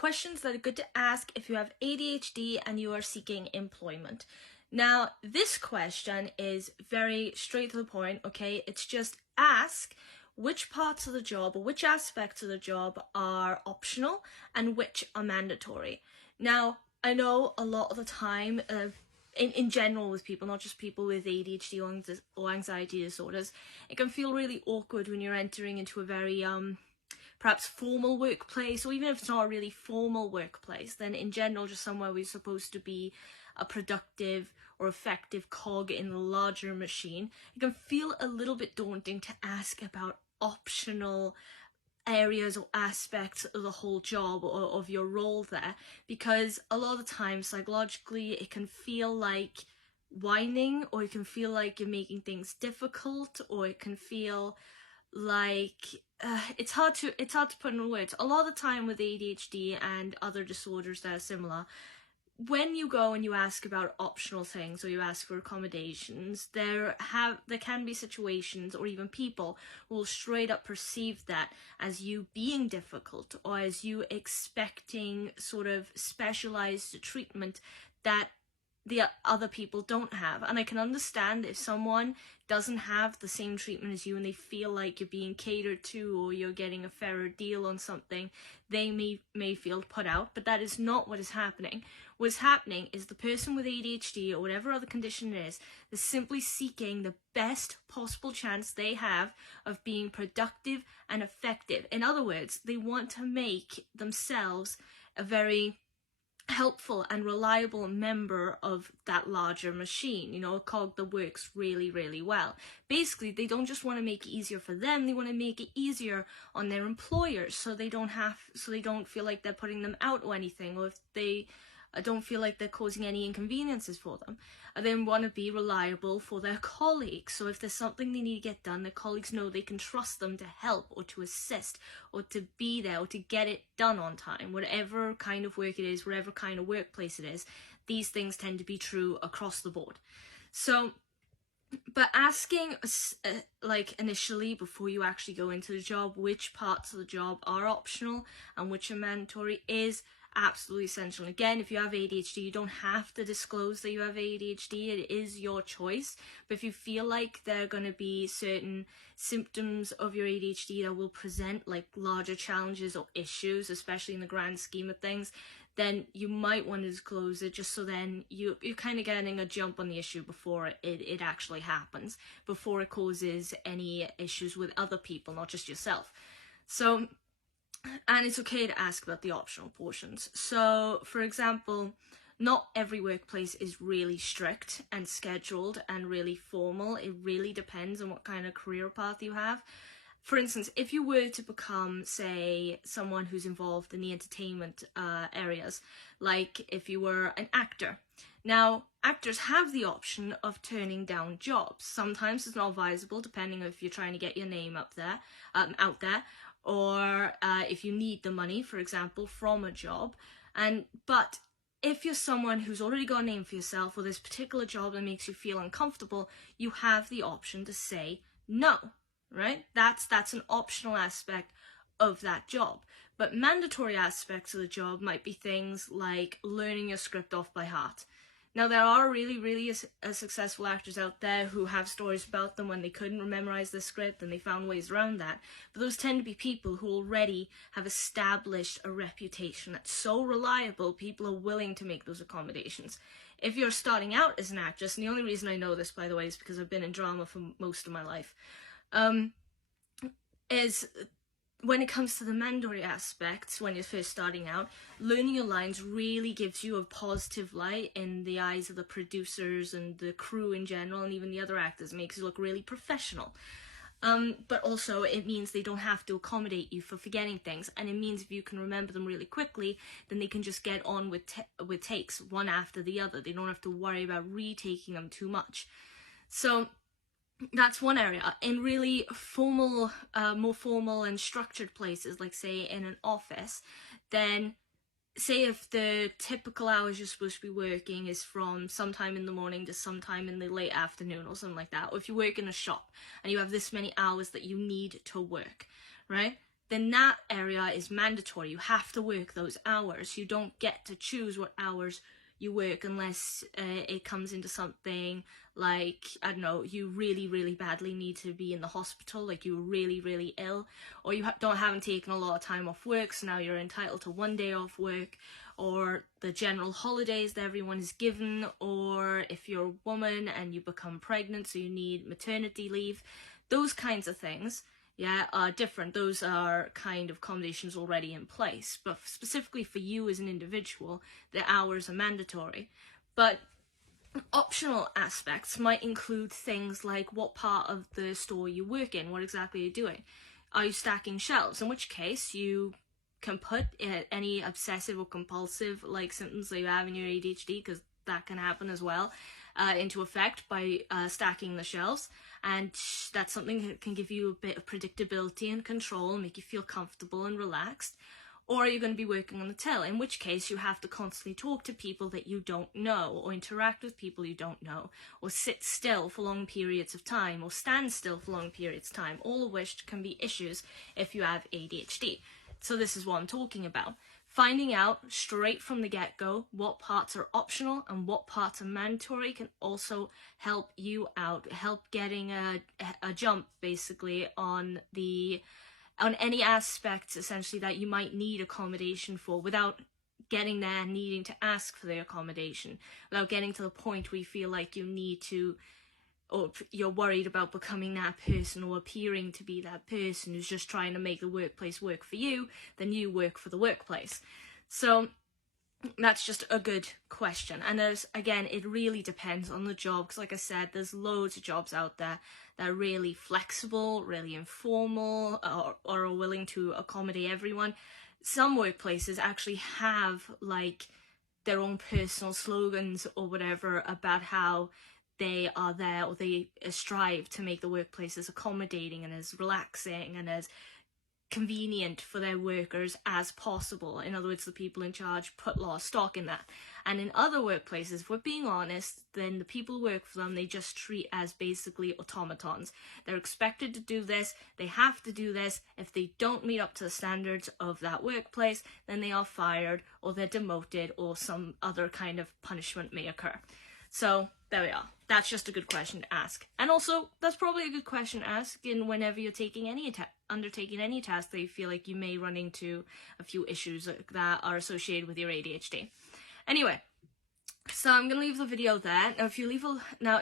questions that are good to ask if you have ADHD and you are seeking employment. Now, this question is very straight to the point, okay? It's just ask which parts of the job or which aspects of the job are optional and which are mandatory. Now, I know a lot of the time, in general with people, not just people with ADHD or anxiety disorders, it can feel really awkward when you're entering into a very perhaps formal workplace, or even if it's not a really formal workplace, then in general just somewhere we're supposed to be a productive or effective cog in the larger machine. It can feel a little bit daunting to ask about optional areas or aspects of the whole job or of your role there, because a lot of the time psychologically it can feel like whining, or it can feel like you're making things difficult, or it can feel like it's hard to put in words. A lot of the time with ADHD and other disorders that are similar, when you go and you ask about optional things or you ask for accommodations, there can be situations or even people who will straight up perceive that as you being difficult or as you expecting sort of specialized treatment that the other people don't have. And I can understand if someone doesn't have the same treatment as you and they feel like you're being catered to or you're getting a fairer deal on something, they may feel put out, but that is not what is happening. What is happening is the person with ADHD or whatever other condition it is simply seeking the best possible chance they have of being productive and effective. In other words, they want to make themselves a very helpful and reliable member of that larger machine, you know, a cog that works really, really well. Basically, they don't just want to make it easier for them, they want to make it easier on their employers, so they don't feel like they're putting them out or anything, or if they don't feel like they're causing any inconveniences for them. And they want to be reliable for their colleagues. So if there's something they need to get done, their colleagues know they can trust them to help or to assist or to be there or to get it done on time. Whatever kind of work it is, whatever kind of workplace it is, these things tend to be true across the board. So, but asking, like initially, before you actually go into the job, which parts of the job are optional and which are mandatory is absolutely essential. And again, if you have ADHD, you don't have to disclose that you have ADHD. It is your choice. But if you feel like there are going to be certain symptoms of your ADHD that will present like larger challenges or issues, especially in the grand scheme of things, then you might want to disclose it, just so then you're kind of getting a jump on the issue before it actually happens, before it causes any issues with other people, not just yourself. So, and it's okay to ask about the optional portions. So, for example, not every workplace is really strict and scheduled and really formal. It really depends on what kind of career path you have. For instance, if you were to become, say, someone who's involved in the entertainment areas, like if you were an actor. Now, actors have the option of turning down jobs. Sometimes it's not advisable, depending on if you're trying to get your name out there, or if you need the money, for example, from a job. But if you're someone who's already got a name for yourself, or this particular job that makes you feel uncomfortable, you have the option to say no, right? That's an optional aspect of that job. But mandatory aspects of the job might be things like learning your script off by heart. Now, there are really successful actors out there who have stories about them when they couldn't memorize the script and they found ways around that. But those tend to be people who already have established a reputation that's so reliable, people are willing to make those accommodations. If you're starting out as an actress, and the only reason I know this, by the way, is because I've been in drama for most of my life, is when it comes to the mandatory aspects, when you're first starting out, learning your lines really gives you a positive light in the eyes of the producers and the crew in general, and even the other actors. It makes you look really professional. But also it means they don't have to accommodate you for forgetting things, and it means if you can remember them really quickly, then they can just get on with takes one after the other. They don't have to worry about retaking them too much. So that's one area. In really formal, more formal and structured places, like say in an office, then say if the typical hours you're supposed to be working is from sometime in the morning to sometime in the late afternoon or something like that, or if you work in a shop and you have this many hours that you need to work, right? then that area is mandatory. You have to work those hours. You don't get to choose what hours you work unless it comes into something like, I don't know, you really, really badly need to be in the hospital, like you're really, really ill, or you haven't taken a lot of time off work, so now you're entitled to 1 day off work, or the general holidays that everyone is given, or if you're a woman and you become pregnant, so you need maternity leave. Those kinds of things, yeah, are different. Those are kind of accommodations already in place. But specifically for you as an individual, the hours are mandatory. But optional aspects might include things like what part of the store you work in, what exactly you're doing. Are you stacking shelves? In which case you can put any obsessive or compulsive like symptoms that you have in your ADHD, because that can happen as well, into effect by stacking the shelves, and that's something that can give you a bit of predictability and control, make you feel comfortable and relaxed. Or are you going to be working on the till, in which case you have to constantly talk to people that you don't know, or interact with people you don't know, or sit still for long periods of time, or stand still for long periods of time, all of which can be issues if you have ADHD. So this is what I'm talking about. Finding out straight from the get-go what parts are optional and what parts are mandatory can also help you out, help getting a jump basically on any aspects essentially that you might need accommodation for, without getting there and needing to ask for the accommodation, without getting to the point where you feel like you need to, or you're worried about becoming that person or appearing to be that person who's just trying to make the workplace work for you, then you work for the workplace. So that's just a good question. And again, it really depends on the job, because like I said, there's loads of jobs out there that are really flexible, really informal, or are willing to accommodate everyone. Some workplaces actually have like their own personal slogans or whatever about how they are there, or they strive to make the workplace as accommodating and as relaxing and as convenient for their workers as possible. In other words, the people in charge put a lot of stock in that. And in other workplaces, if we're being honest, then the people who work for them, they just treat as basically automatons. They're expected to do this, they have to do this. If they don't meet up to the standards of that workplace, then they are fired, or they're demoted, or some other kind of punishment may occur. So there we are. That's just a good question to ask. And also, that's probably a good question to ask whenever you're undertaking any task that you feel like you may run into a few issues that are associated with your ADHD. Anyway, so I'm gonna leave the video there. Now,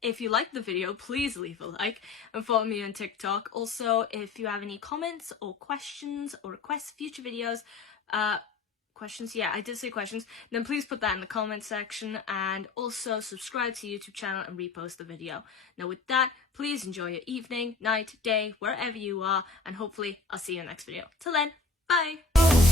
if you like the video, please leave a like and follow me on TikTok. Also, if you have any comments or questions or requests for future videos, questions, yeah, I did say questions, then please put that in the comment section, and also subscribe to the YouTube channel and repost the video. Now with that, please enjoy your evening, night, day, wherever you are, and hopefully I'll see you in the next video. Till then, bye!